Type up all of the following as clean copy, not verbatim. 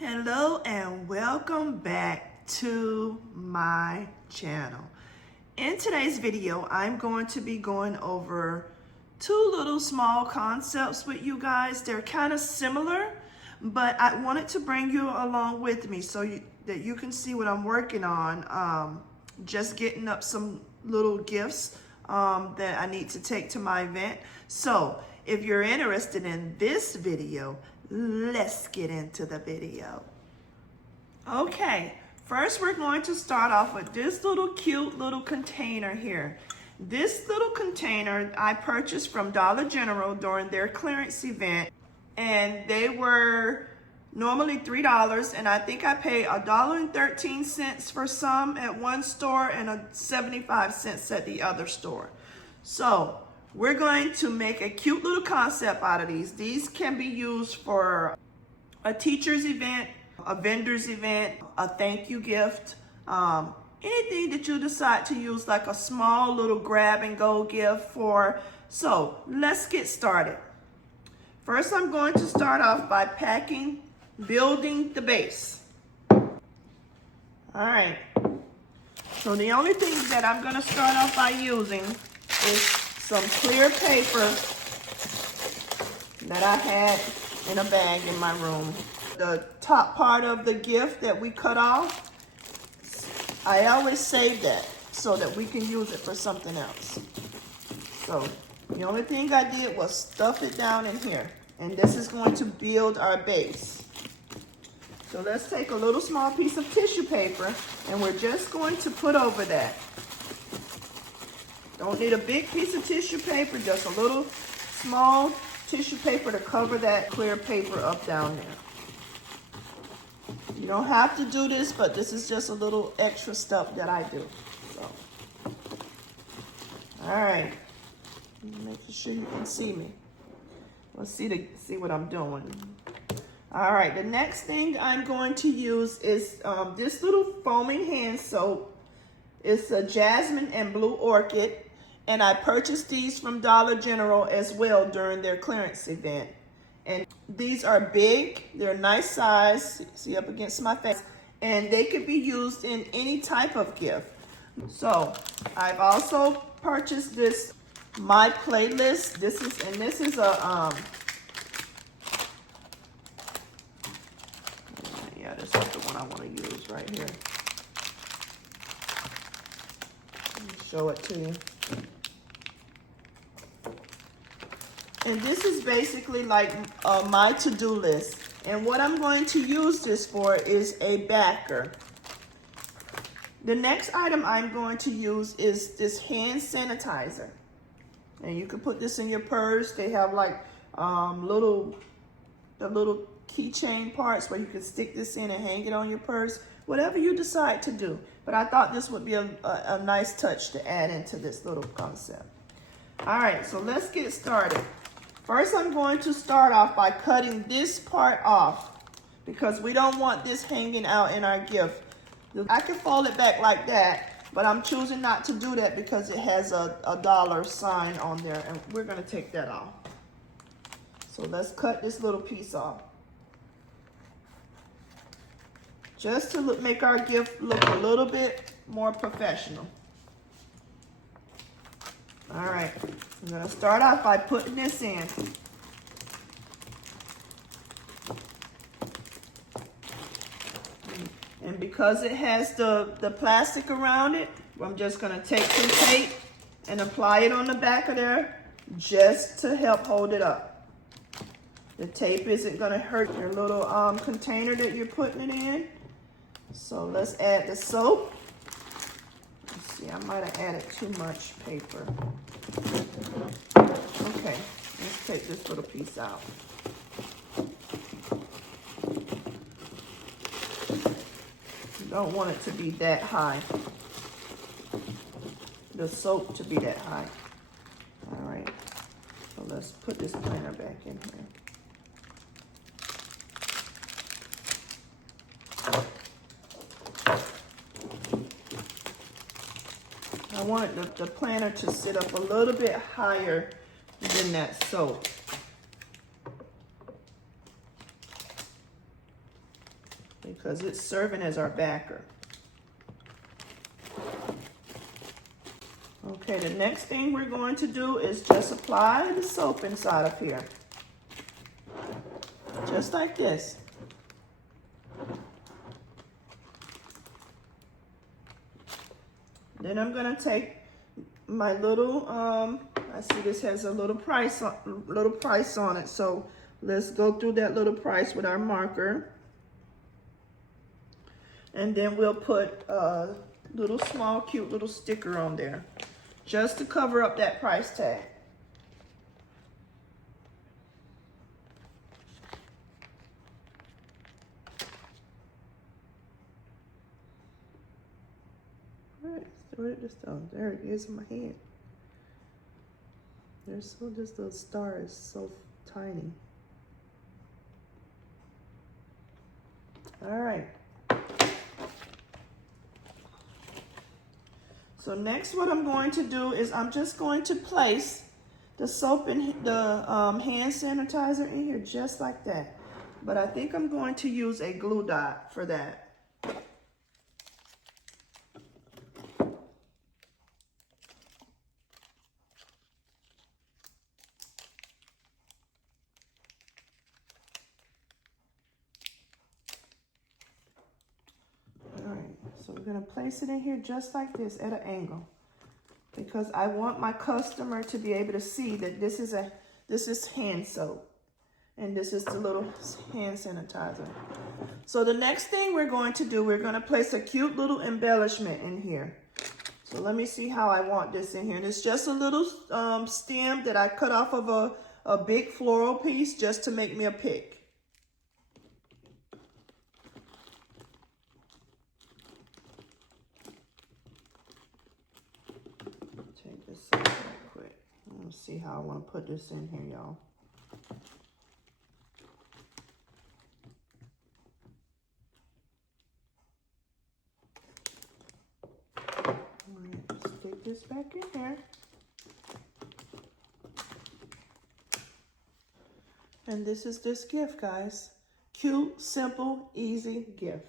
Hello and welcome back to my channel. In today's video, I'm going to be going over two little small concepts with you guys. They're kind of similar, but I wanted to bring you along with me so that you can see what I'm working on. Just getting up some little gifts that I need to take to my event. So if you're interested in this video, let's get into the video. Okay, first we're going to start off with this little cute little container here. This little container I purchased from Dollar General during their clearance event, and they were normally $3, and I think I paid $1.13 for some at one store and 75 cents at the other store. So we're going to make a cute little concept out of these. These can be used for a teacher's event, a vendor's event, a thank you gift, anything that you decide to use, like a small little grab and go gift for. So let's get started. First, I'm going to start off by building the base. All right. So the only thing that I'm going to start off by using is some clear paper that I had in a bag in my room. The top part of the gift that we cut off, I always save that so that we can use it for something else. So the only thing I did was stuff it down in here, and this is going to build our base. So let's take a little small piece of tissue paper, and we're just going to put over that. Don't need a big piece of tissue paper, just a little small tissue paper to cover that clear paper up down there. You don't have to do this, but this is just a little extra stuff that I do. So, all right, making sure you can see me. Let's see what I'm doing. All right, the next thing I'm going to use is this little foaming hand soap. It's a jasmine and blue orchid. And I purchased these from Dollar General as well during their clearance event. And these are big, they're nice size, see up against my face, and they could be used in any type of gift. So I've also purchased this My Playlist. This is a yeah, this is the one I want to use right here. Let me show it to you. And this is basically like my to-do list. And what I'm going to use this for is a backer. The next item I'm going to use is this hand sanitizer. And you can put this in your purse. They have like the little keychain parts where you can stick this in and hang it on your purse. Whatever you decide to do. But I thought this would be a nice touch to add into this little concept. All right, so let's get started. First, I'm going to start off by cutting this part off because we don't want this hanging out in our gift. I can fold it back like that, but I'm choosing not to do that because it has a dollar sign on there, and we're going to take that off. So let's cut this little piece off. Just to make our gift look a little bit more professional. All right, I'm gonna start off by putting this in. And because it has the plastic around it, I'm just gonna take some tape and apply it on the back of there just to help hold it up. The tape isn't gonna hurt your little container that you're putting it in. So let's add the soap. Let's see, I might have added too much paper. Okay, let's take this little piece out. You don't want it to be that high. The soap to be that high. All right, so let's put this planner back in here. I want the planner to sit up a little bit higher than that soap. because it's serving as our backer. Okay, the next thing we're going to do is just apply the soap inside of here. Just like this. Then I'm gonna take my little, I see this has a little price on it. So let's go through that little price with our marker. And then we'll put a little small, cute little sticker on there, just to cover up that price tag. All right, where did this go? There it is in my hand. There's so, this little star is so tiny. All right. So next what I'm going to do is I'm just going to place the soap and the hand sanitizer in here just like that. But I think I'm going to use a glue dot for that. So we're gonna place it in here just like this at an angle, because I want my customer to be able to see that this is hand soap and this is the little hand sanitizer. So the next thing we're going to do, we're gonna place a cute little embellishment in here. So let me see how I want this in here. And it's just a little stem that I cut off of a big floral piece just to make me a pick. See how I want to put this in here, y'all. Stick this back in here. And this is this gift, guys. Cute, simple, easy gift.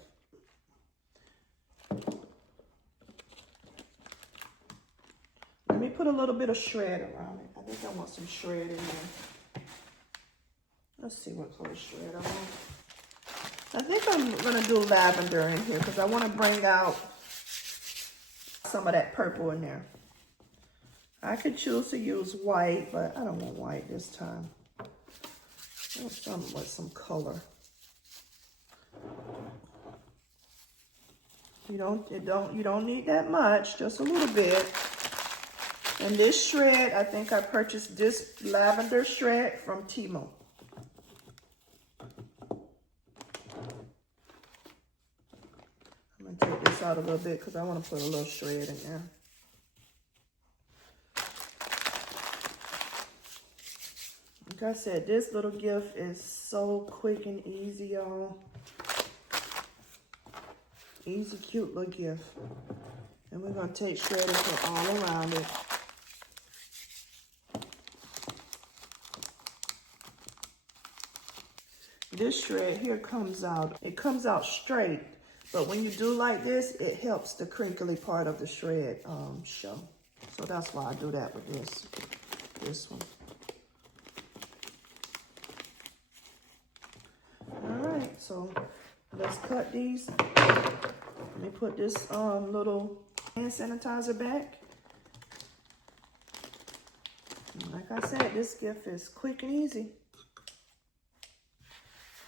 Let me put a little bit of shred around it. I think I want some shred in there. Let's see what color shred I want. I think I'm gonna do lavender in here because I want to bring out some of that purple in there. I could choose to use white, but I don't want white this time. I want something with some color. You don't need that much, just a little bit. And this shred, I think I purchased this lavender shred from Temu. I'm gonna take this out a little bit because I want to put a little shred in there. Like I said, this little gift is so quick and easy, y'all. Easy, cute little gift. And we're gonna take shred and put all around it. This shred here comes out, it comes out straight, but when you do like this, it helps the crinkly part of the shred show. So that's why I do that with this one. All right, so let's cut these. Let me put this little hand sanitizer back. And like I said, this gift is quick and easy.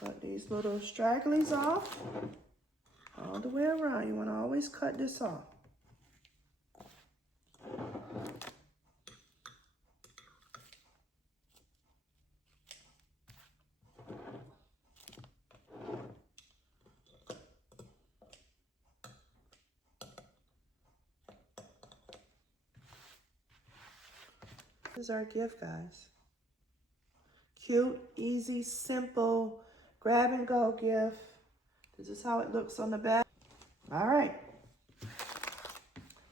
Cut these little stragglies off all the way around. You want to always cut this off. This is our gift, guys. Cute, easy, simple, grab and go gift. This is how it looks on the back. All right,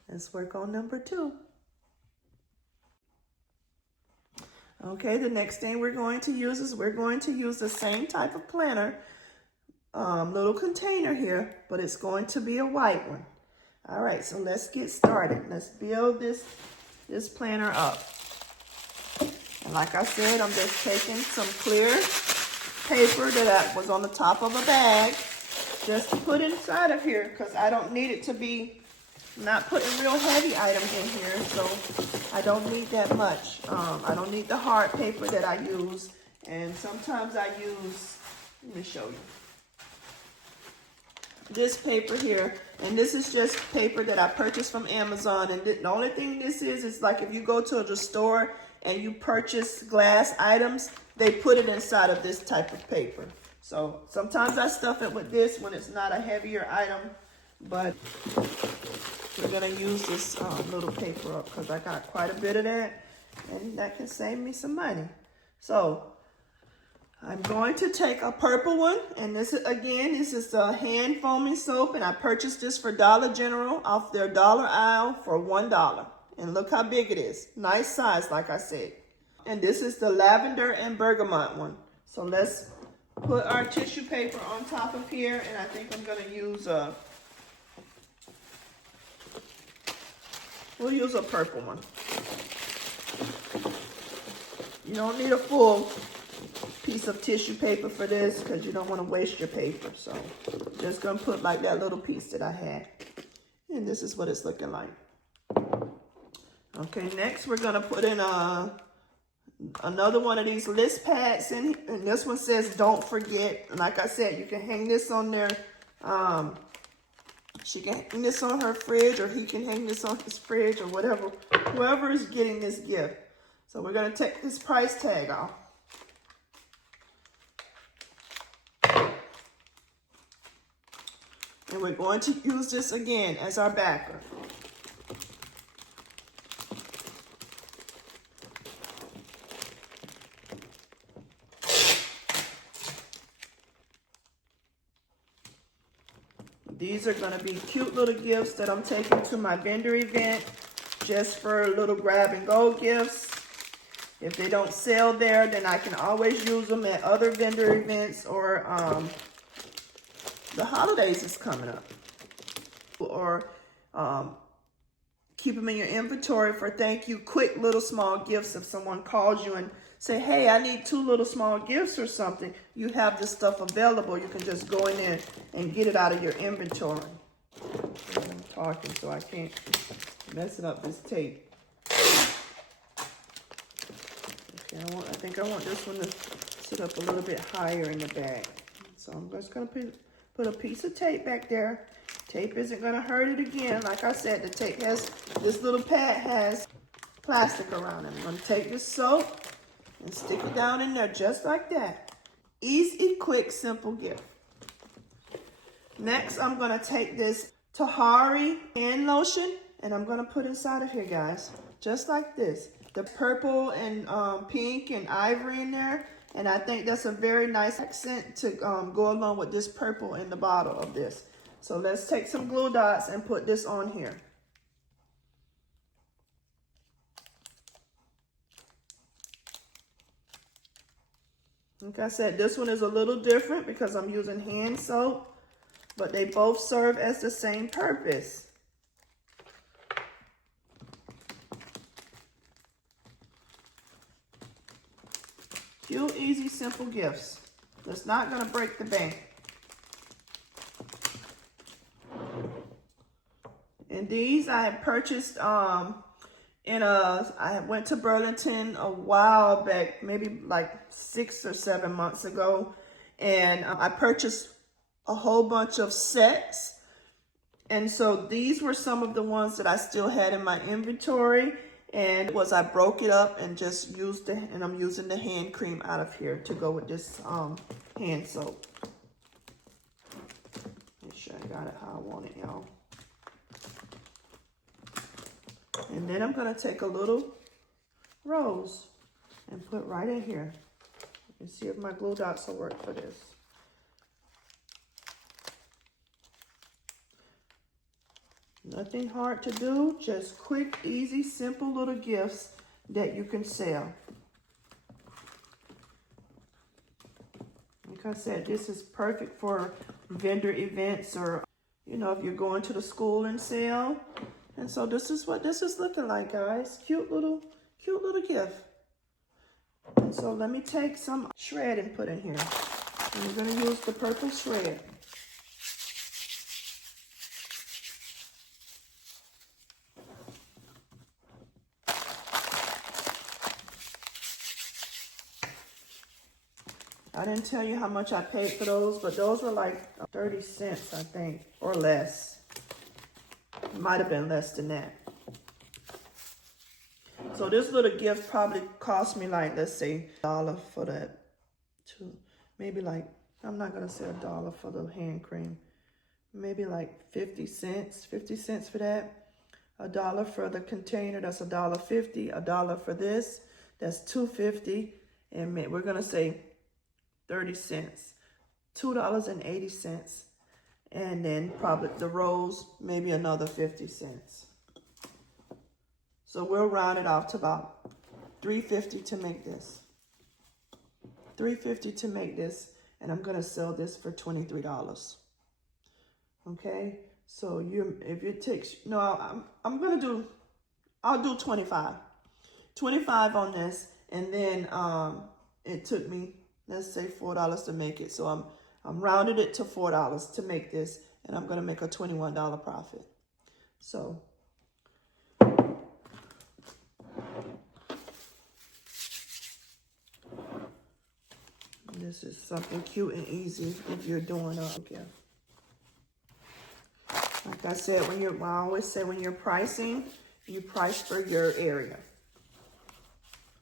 let's work on number 2. Okay, the next thing we're going to use is we're going to use the same type of planner, little container here, but it's going to be a white one. All right, so let's get started. Let's build this planner up. And like I said, I'm just taking some clear paper that was on the top of a bag just to put inside of here because I don't need it to be, not putting real heavy items in here, so I don't need that much. I don't need the hard paper that I use, and sometimes I use, let me show you, this paper here, and this is just paper that I purchased from Amazon, and the only thing this is like if you go to the store and you purchase glass items, they put it inside of this type of paper. So sometimes I stuff it with this when it's not a heavier item, but we're gonna use this little paper up because I got quite a bit of that, and that can save me some money. So I'm going to take a purple one, and this is the hand foaming soap, and I purchased this for Dollar General off their dollar aisle for $1. And look how big it is. Nice size, like I said. And this is the lavender and bergamot one. So let's put our tissue paper on top of here, and I think I'm gonna use we'll use a purple one. You don't need a full piece of tissue paper for this because you don't want to waste your paper. So just gonna put like that little piece that I had, and this is what it's looking like. Okay, next we're gonna put in another one of these list pads in, and this one says don't forget. And like I said, you can hang this on there. She can hang this on her fridge, or he can hang this on his fridge, or whatever, whoever is getting this gift. So we're gonna take this price tag off. And we're going to use this again as our backer. These are going to be cute little gifts that I'm taking to my vendor event, just for little grab and go gifts. If they don't sell there, then I can always use them at other vendor events, or the holidays is coming up. Or keep them in your inventory for thank you, quick little small gifts. If someone calls you and say, hey, I need 2 little small gifts or something, you have this stuff available. You can just go in there and get it out of your inventory. I'm talking so I can't messing up this tape. Okay, I think I want this one to sit up a little bit higher in the bag. So I'm just gonna put a piece of tape back there. Tape isn't gonna hurt it again. Like I said, the tape has, this little pad has plastic around it. I'm gonna take this soap and stick it down in there just like that. Easy, quick, simple gift. Next, I'm gonna take this Tahari hand lotion, and I'm gonna put inside of here, guys, just like this. The purple and pink and ivory in there, and I think that's a very nice accent to go along with this purple in the bottle of this. So let's take some glue dots and put this on here. Like I said, this one is a little different because I'm using hand soap, but they both serve as the same purpose. Few easy, simple gifts. That's not gonna break the bank. And these I have purchased I went to Burlington a while back, maybe like 6 or 7 months ago, and I purchased a whole bunch of sets. And so these were some of the ones that I still had in my inventory, and I broke it up and just used it, and I'm using the hand cream out of here to go with this hand soap. Make sure I got it how I want it, y'all. And then I'm gonna take a little rose and put right in here. And see if my glue dots will work for this. Nothing hard to do, just quick, easy, simple little gifts that you can sell. I said, this is perfect for vendor events or, you know, if you're going to the school and sale. And so this is what this is looking like, guys. Cute little gift. And so let me take some shred and put in here. And we're gonna use the purple shred. I didn't tell you how much I paid for those, but those were like 30 cents, I think, or less. It might have been less than that. So this little gift probably cost me like, let's say, $1 for that. Maybe like, I'm not gonna say $1 for the hand cream. Maybe like 50 cents for that. $1 for the container, that's $1.50. $1 for this, that's $2.50. And we're gonna say 30 cents, $2.80. And then probably the rolls, maybe another 50 cents. So we'll round it off to about $3.50 to make this. $3.50 to make this, and I'm gonna sell this for $23. Okay, so if it takes, no, I'll do 25. 25 on this, and then it took me, let's say $4 to make it. So I'm rounded it to $4 to make this, and I'm gonna make a $21 profit. So this is something cute and easy if you're doing a gift. Like I said, I always say when you're pricing, you price for your area.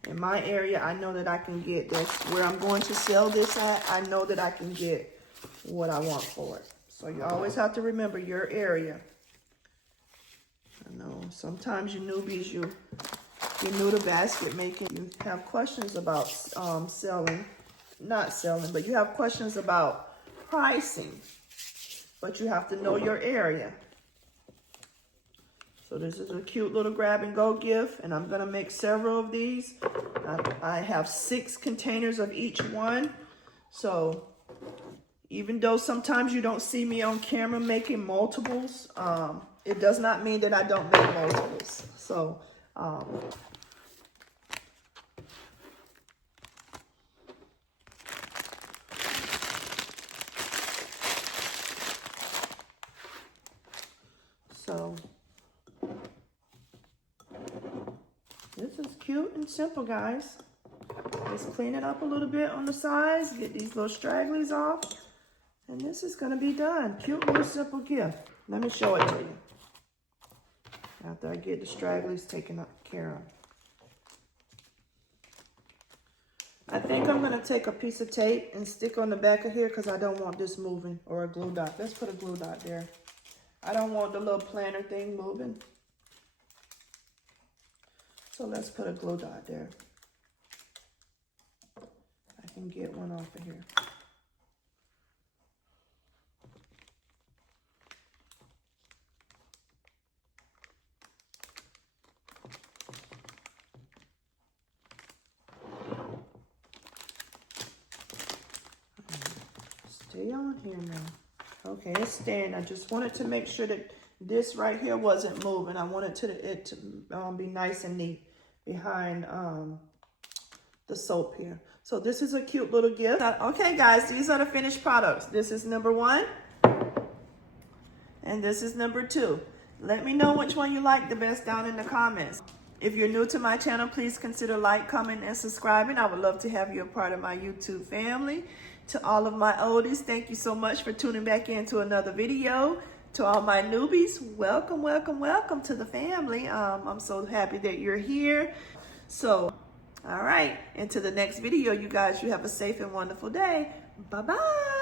In my area, I know that I can get this, where I'm going to sell this at, I know that I can get what I want for it. So you always have to remember your area. I know sometimes you newbies, you're new to basket making, you have questions about not selling, but you have questions about pricing. But you have to know your area. So this is a cute little grab and go gift, and I'm gonna make several of these. I have 6 containers of each one. So even though sometimes you don't see me on camera making multiples, it does not mean that I don't make multiples. So this is cute and simple, guys. Just clean it up a little bit on the sides, get these little stragglies off, and this is gonna be done. Cute little simple gift. Let me show it to you after I get the stragglies taken care of. I think I'm gonna take a piece of tape and stick on the back of here because I don't want this moving, or a glue dot. Let's put a glue dot there. I don't want the little planter thing moving. So let's put a glue dot there. I can get one off of here. Stay on here now. Okay, it's staying. I just wanted to make sure that this right here wasn't moving. I wanted it to be nice and neat behind the soap here. So this is a cute little gift. Okay, guys, these are the finished products. This is number 1, and this is number 2. Let me know which one you like the best down in the comments. If you're new to my channel, please consider like, comment, and subscribing. I would love to have you a part of my YouTube family. To all of my oldies, thank you so much for tuning back into another video. To all my newbies, welcome, welcome, welcome to the family. I'm so happy that you're here. So, all right, until the next video, you guys, you have a safe and wonderful day. Bye-bye.